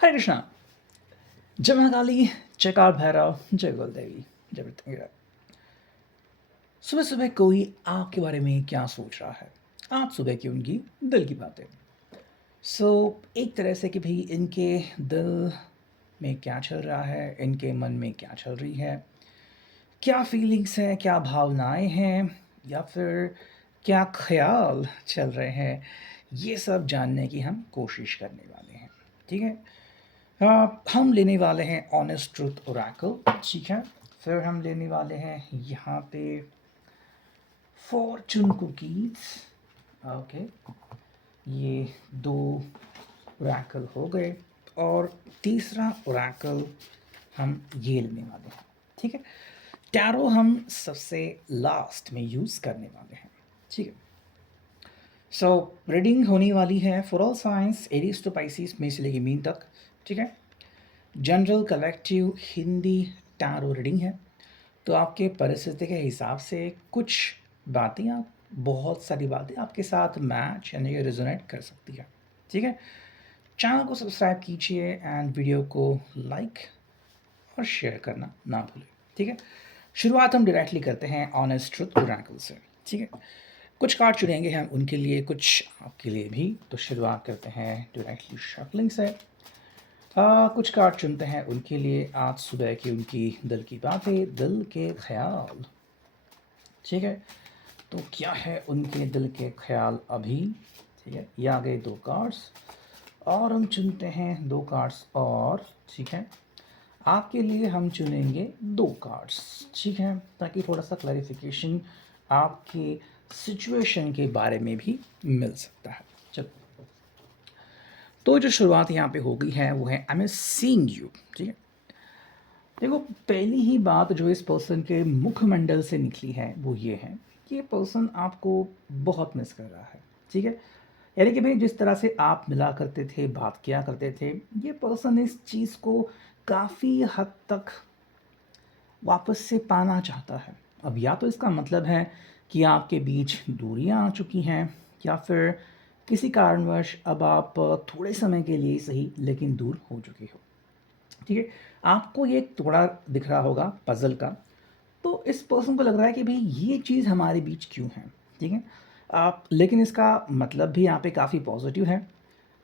हरे कृष्णा। जय महाकाली, जय काल भैरव, जय गुलदेवी, जय मृत्युंजय। सुबह सुबह कोई आपके बारे में क्या सोच रहा है? आज सुबह की उनकी दिल की बातें। एक तरह से कि भाई इनके दिल में क्या चल रहा है, इनके मन में क्या चल रही है, क्या फीलिंग्स हैं, क्या भावनाएं हैं, या फिर क्या ख्याल चल रहे हैं, ये सब जानने की हम कोशिश करने वाले हैं। ठीक है। हम लेने वाले हैं ऑनेस्ट ट्रूथ ओरेकल। ठीक है। फिर हम लेने वाले हैं यहाँ पे फॉर्चून कुकीज। ओके, ये दो ओरेकल हो गए और तीसरा ओरेकल हम ये लेने वाले हैं। ठीक है। टैरो हम सबसे लास्ट में यूज़ करने वाले हैं। ठीक है। रीडिंग होने वाली है for all signs Aries to Pisces में से लेके मीन तक। ठीक है। General collective Hindi tarot reading है, तो आपके परिस्थिति के हिसाब से कुछ बातें आप बहुत सारी बातें आपके साथ मैच यानी रेजोनेट कर सकती है। ठीक है। चैनल को सब्सक्राइब कीजिए एंड वीडियो को लाइक और शेयर करना ना भूलें। ठीक है। शुरुआत हम डायरेक्टली करते हैं ऑनेस्ट ट्रुथ ओरेकल से। ठीक है। कुछ कार्ड चुनेंगे हम उनके लिए, कुछ आपके लिए भी। तो शुरुआत करते हैं डायरेक्टली शफलिंग से। कुछ कार्ड चुनते हैं उनके लिए आज सुबह की उनकी दिल की बातें, दिल के ख्याल। ठीक है। तो क्या है उनके दिल के ख्याल अभी? ठीक है। ये आ गए दो कार्ड्स और हम चुनते हैं दो कार्ड्स और। ठीक है। आपके लिए हम चुनेंगे दो कार्ड्स। ठीक है, ताकि थोड़ा सा क्लैरिफिकेशन आपके सिचुएशन के बारे में भी मिल सकता है। चलो, तो जो शुरुआत यहाँ पे हो गई है वो है आई एम सीइंग यू। ठीक है। देखो, पहली ही बात जो इस पर्सन के मुखमंडल से निकली है वो ये है कि ये पर्सन आपको बहुत मिस कर रहा है। ठीक है। यानी कि भाई जिस तरह से आप मिला करते थे, बात किया करते थे, ये पर्सन इस चीज़ को काफ़ी हद तक वापस से पाना चाहता है। अब या तो इसका मतलब है कि आपके बीच दूरियां आ चुकी हैं, या फिर किसी कारणवश अब आप थोड़े समय के लिए सही लेकिन दूर हो चुके हो। ठीक है। आपको ये एक टुकड़ा दिख रहा होगा पजल का, तो इस पर्सन को लग रहा है कि भाई ये चीज़ हमारे बीच क्यों है। ठीक है। आप लेकिन इसका मतलब भी यहाँ पे काफ़ी पॉजिटिव है।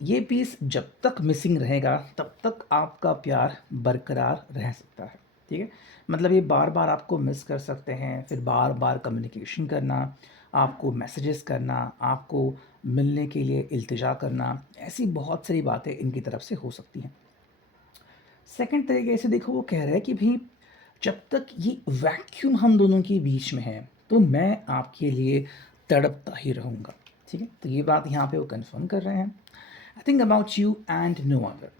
ये पीस जब तक मिसिंग रहेगा तब तक आपका प्यार बरकरार रह सकता है। ठीक है। मतलब ये बार बार आपको मिस कर सकते हैं, फिर बार बार कम्युनिकेशन करना, आपको मैसेजेस करना, आपको मिलने के लिए इल्तिजा करना, ऐसी बहुत सारी बातें इनकी तरफ से हो सकती हैं। सेकंड तरीके से देखो, वो कह रहा है कि भाई जब तक ये वैक्यूम हम दोनों के बीच में है तो मैं आपके लिए तड़पता ही रहूँगा। ठीक है। तो ये बात यहाँ पे वो कंफर्म कर रहे हैं। I think about you and no other.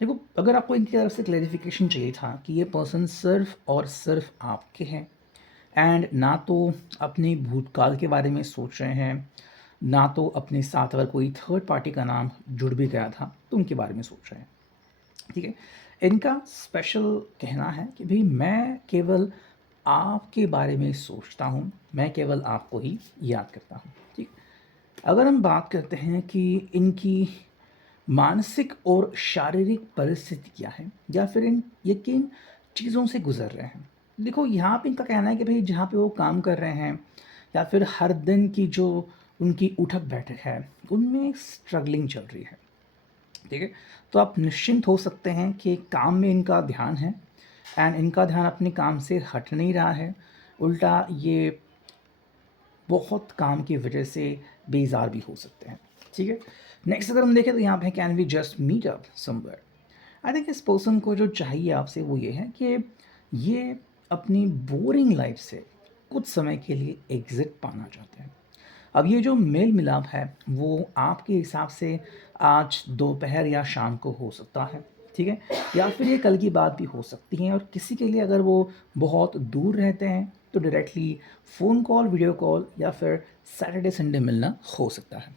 देखो, अगर आपको इनकी तरफ से क्लैरिफिकेशन चाहिए था कि ये पर्सन सिर्फ और सिर्फ आपके हैं एंड ना तो अपने भूतकाल के बारे में सोच रहे हैं, ना तो अपने साथ अगर कोई थर्ड पार्टी का नाम जुड़ भी गया था तो उनके बारे में सोच रहे हैं। ठीक है। इनका स्पेशल कहना है कि भाई मैं केवल आपके बारे में सोचता हूँ, मैं केवल आपको ही याद करता हूँ। ठीक। अगर हम बात करते हैं कि इनकी मानसिक और शारीरिक परिस्थिति क्या है, या फिर ये किन चीज़ों से गुजर रहे हैं। देखो, यहाँ पे इनका कहना है कि भाई जहाँ पे वो काम कर रहे हैं या फिर हर दिन की जो उनकी उठक बैठक है उनमें स्ट्रगलिंग चल रही है। ठीक है। तो आप निश्चिंत हो सकते हैं कि काम में इनका ध्यान है एंड इनका ध्यान अपने काम से हट नहीं रहा है, उल्टा ये बहुत काम की वजह से बेजार भी हो सकते हैं। ठीक है। नेक्स्ट अगर हम देखें तो यहाँ पे can we just meet up somewhere. I think इस पर्सन को जो चाहिए आपसे वो ये है कि ये अपनी बोरिंग लाइफ से कुछ समय के लिए एग्जिट पाना चाहते हैं। अब ये जो मेल मिलाप है वो आपके हिसाब से आज दोपहर या शाम को हो सकता है। ठीक है। या फिर ये कल की बात भी हो सकती है, और किसी के लिए अगर वो बहुत दूर रहते हैं तो directly phone call, video call या फिर सैटरडे संडे मिलना हो सकता है।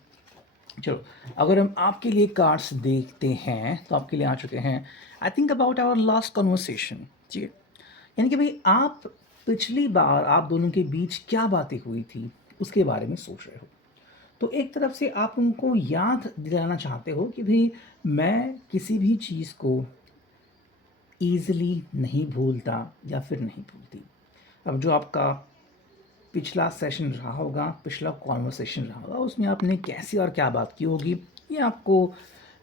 चलो, अगर हम आपके लिए कार्ड्स देखते हैं तो आपके लिए आ चुके हैं I think about our last conversation. ठीक है। यानी कि भाई आप पिछली बार आप दोनों के बीच क्या बातें हुई थी उसके बारे में सोच रहे हो। तो एक तरफ से आप उनको याद दिलाना चाहते हो कि भई मैं किसी भी चीज़ को ईज़िली नहीं भूलता या फिर नहीं भूलती। अब जो आपका पिछला सेशन रहा होगा, पिछला कॉन्वर्सेशन रहा होगा, उसमें आपने कैसे और क्या बात की होगी, ये आपको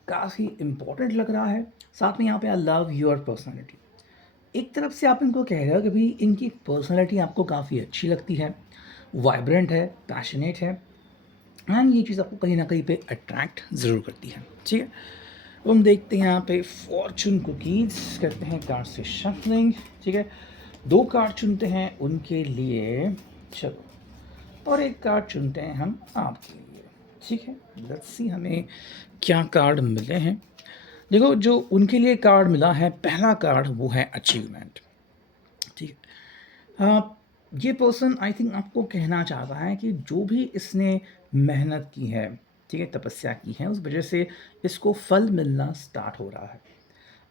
काफ़ी इम्पोर्टेंट लग रहा है। साथ में यहाँ पे आई लव योर पर्सनैलिटी। एक तरफ से आप इनको कह रहे हो कि भई इनकी पर्सनैलिटी आपको काफ़ी अच्छी लगती है, वाइब्रेंट है, पैशनेट है एंड ये चीज़ आपको कहीं न कहीं पे अट्रैक्ट ज़रूर करती है, ठीक है? अब हम देखते हैं यहाँ पे फॉर्च्यून कुकीज़ करते हैं कार्ड से शफलिंग, ठीक है? 2 कार्ड चुनते हैं उनके लिए, चलो, और 1 कार्ड चुनते हैं हम आपके लिए, ठीक है? लेट्स सी हमें क्या कार्ड मिले हैं। देखो, जो उनके लिए कार्ड मिला है, पहला कार्ड वो है अचीवमेंट, ठीक है? ये पर्सन आई थिंक आपको कहना चाहता है कि जो भी इसने मेहनत की है, ठीक है, तपस्या की है, उस वजह से इसको फल मिलना स्टार्ट हो रहा है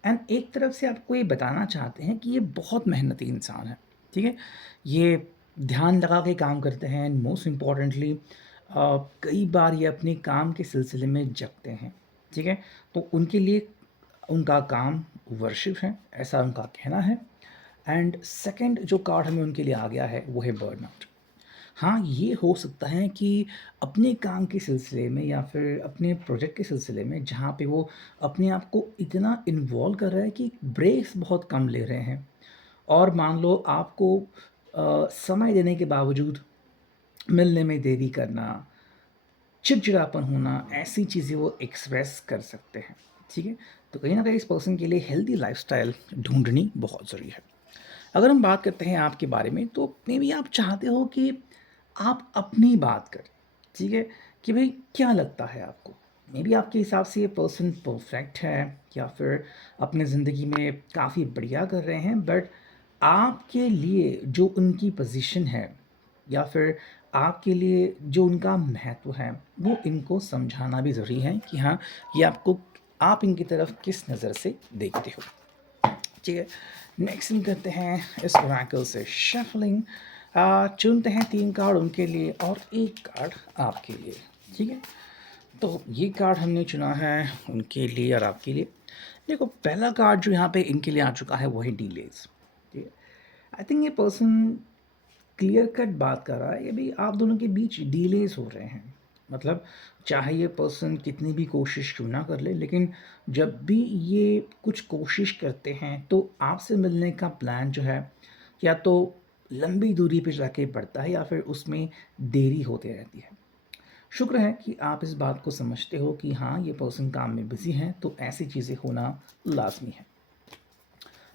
एंड एक तरफ से आपको ये बताना चाहते हैं कि ये बहुत मेहनती इंसान है, ठीक है? ये ध्यान लगा के काम करते हैं एंड मोस्ट इम्पॉर्टेंटली कई बार ये अपने काम के सिलसिले में जगते हैं, ठीक है? तो उनके लिए उनका काम वर्शिप है, ऐसा उनका कहना है एंड सेकंड जो कार्ड हमें उनके लिए आ गया है वो है बर्नआउट। हाँ, ये हो सकता है कि अपने काम के सिलसिले में या फिर अपने प्रोजेक्ट के सिलसिले में जहाँ पे वो अपने आप को इतना इन्वॉल्व कर रहा है कि ब्रेक्स बहुत कम ले रहे हैं और मान लो आपको समय देने के बावजूद मिलने में देरी करना, चिड़चिड़ापन होना, ऐसी चीज़ें वो एक्सप्रेस कर सकते हैं, ठीक है? तो कहीं न कहीं इस पर्सन के लिए हेल्दी लाइफ़स्टाइल ढूँढनी बहुत ज़रूरी है। अगर हम बात करते हैं आपके बारे में तो मे बी आप चाहते हो कि आप अपनी बात करें, ठीक है? कि भई क्या लगता है आपको? मे बी आपके हिसाब से ये पर्सन परफेक्ट है या फिर अपनी ज़िंदगी में काफ़ी बढ़िया कर रहे हैं बट आपके लिए जो उनकी पोज़ीशन है या फिर आपके लिए जो उनका महत्व है, वो इनको समझाना भी ज़रूरी है कि हाँ, ये आपको आप इनकी तरफ किस नज़र से देखते हो। ठीक है, नेक्स्ट हम करते हैं इस ओरेकल से शफलिंग। चुनते हैं 3 कार्ड उनके लिए और 1 कार्ड आपके लिए, ठीक है? तो ये कार्ड हमने चुना है उनके लिए और आपके लिए। देखो, पहला कार्ड जो यहाँ पे इनके लिए आ चुका है वो है डिलेज़, ठीक है? आई थिंक ये पर्सन क्लियर कट बात कर रहा है, ये भी आप दोनों के बीच डिलेज़ हो रहे हैं। मतलब चाहे ये पर्सन कितनी भी कोशिश क्यों ना कर ले, लेकिन जब भी ये कुछ कोशिश करते हैं, तो आपसे मिलने का प्लान जो है, या तो लंबी दूरी पे जाके पड़ता है या फिर उसमें देरी होती रहती है। शुक्र है कि आप इस बात को समझते हो कि हाँ, ये पर्सन काम में बिज़ी हैं, तो ऐसी चीज़ें होना लाज़मी है।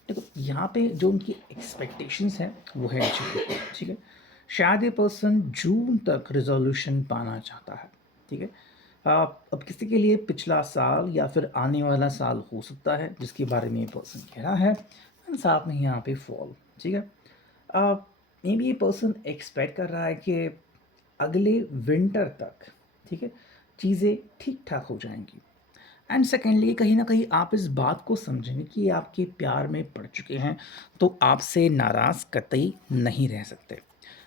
देखो, यहाँ पे जो उनकी एक्सपेक्टेशंस हैं वो है अचीव, ठीक है? शायद ये पर्सन जून तक रिजोल्यूशन पाना चाहता है, ठीक है? अब किसी के लिए पिछला साल या फिर आने वाला साल हो सकता है जिसके बारे में ये पर्सन कह रहा है एंड साथ में यहाँ पे फॉल, ठीक है? मे बी ये पर्सन एक्सपेक्ट कर रहा है कि अगले विंटर तक, ठीक है, चीज़ें ठीक ठाक हो जाएंगी एंड सेकेंडली कहीं न कहीं आप इस बात को समझेंगे कि ये आपके प्यार में पड़ चुके हैं, तो आपसे नाराज़ कतई नहीं रह सकते।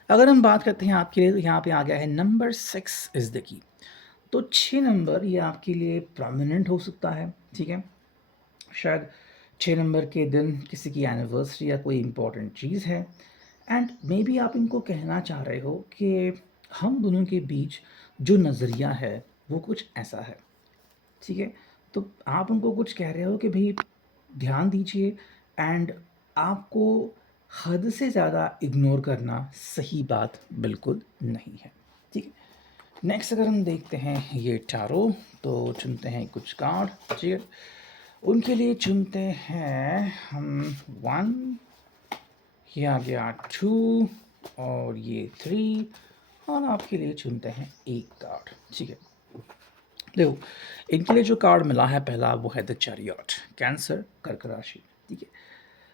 अगर हम बात करते हैं आपके लिए, तो यहाँ पे आ गया है नंबर 6 इज़ द की। तो 6 नंबर ये आपके लिए प्रोमिनेंट हो सकता है, ठीक है? शायद 6 नंबर के दिन किसी की एनिवर्सरी या कोई इम्पोर्टेंट चीज़ है एंड मे बी आप इनको कहना चाह रहे हो कि हम दोनों के बीच जो नज़रिया है, वो कुछ ऐसा है। ठीक है? तो आप उनको कुछ कह रहे हो कि भई ध्यान दीजिए एंड आपको हद से ज़्यादा इग्नोर करना सही बात बिल्कुल नहीं है। ठीक है? नेक्स्ट अगर हम देखते हैं ये टैरो, तो चुनते हैं कुछ कार्ड, ठीक है? उनके लिए चुनते हैं हम 1, ये आ गया 2 और ये 3 और आपके लिए चुनते हैं 1 कार्ड, ठीक है? देखो, इनके लिए जो कार्ड मिला है पहला वो है द चैरियट, कैंसर, कर्क राशि, ठीक है?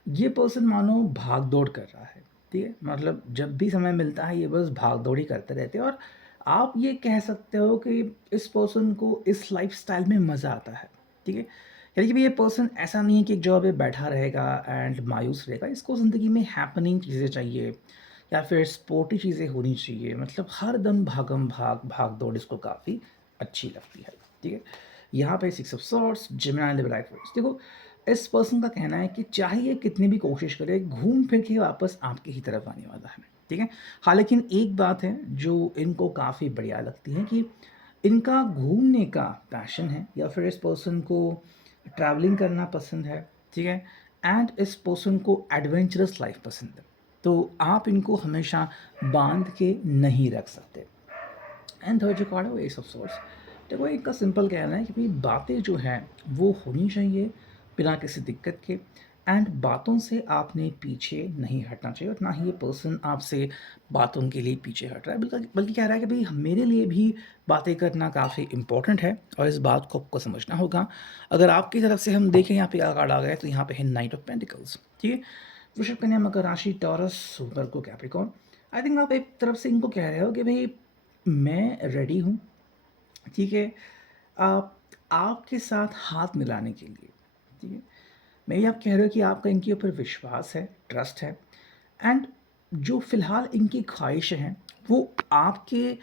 ये पर्सन मानो भाग-दौड़ कर रहा है, ठीक है? मतलब जब भी समय मिलता है ये बस भाग-दौड़ ही करते रहते हैं और आप ये कह सकते हो कि इस पर्सन को इस लाइफ़स्टाइल में मज़ा आता है, ठीक है? यानी कि भई ये पर्सन ऐसा नहीं है कि एक जगह पे बैठा रहेगा एंड मायूस रहेगा, इसको ज़िंदगी में हैपनिंग चीज़ें चाहिए, या फिर स्पोर्टी चीज़ें होनी चाहिए, मतलब हर दम भागम-भाग, भाग-दौड़ इसको काफ़ी अच्छी लगती है, ठीक है? यहाँ पे 6 ऑफ सॉर्ड्स, जेमिनी लिब्राइटर्स। देखो, इस पर्सन का कहना है कि चाहे ये कितनी भी कोशिश करे, घूम फिर के वापस आपके ही तरफ आने वाला है, ठीक है? हाँ, लेकिन एक बात है जो इनको काफ़ी बढ़िया लगती है कि इनका घूमने का पैशन है, या फिर इस पर्सन को ट्रैवलिंग करना पसंद है, ठीक है? एंड इस पर्सन को एडवेंचरस लाइफ पसंद है। तो आप इनको हमेशा बांध के नहीं रख सकते। एंड थर्ड जो कार्ड है वो एस ऑफ सॉर्ड्स। देखो, इनका सिंपल कहना है कि भाई बातें जो हैं वो होनी चाहिए बिना किसी दिक्कत के, एंड बातों से आपने पीछे नहीं हटना चाहिए, और ना ही ये पर्सन आपसे बातों के लिए पीछे हट रहा है, बल्कि बल्कि कह रहा है कि भाई मेरे लिए भी बातें करना काफ़ी इंपॉर्टेंट है, और इस बात को आपको समझना होगा। अगर आपकी तरफ से हम देखें यहाँ पे क्या कार्ड आ गया है, तो यहाँ पे है नाइट ऑफ पेंटिकल्स, ठीक है? वृषभ, कन्या, मकर राशि, taurus, Virgo, Capricorn. I think आप एक तरफ से इनको कह रहे हो कि भाई मैं रेडी हूँ, ठीक है? आप आपके साथ हाथ मिलाने के लिए, ठीक है? मैं ये आप कह रहे हो कि आपका इनके ऊपर विश्वास है, ट्रस्ट है, एंड जो फ़िलहाल इनकी ख्वाहिशें हैं, वो आपके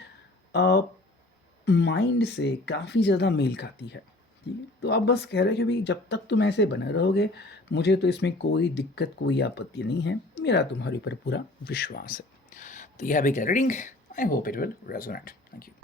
माइंड से काफ़ी ज़्यादा मेल खाती है, ठीक है? तो आप बस कह रहे हो कि भई जब तक तुम ऐसे बने रहोगे, मुझे तो इसमें कोई दिक्कत, कोई आपत्ति नहीं है, मेरा तुम्हारे ऊपर पूरा विश्वास है। तो यह है अभी का reading. I hope it will resonate. Thank you.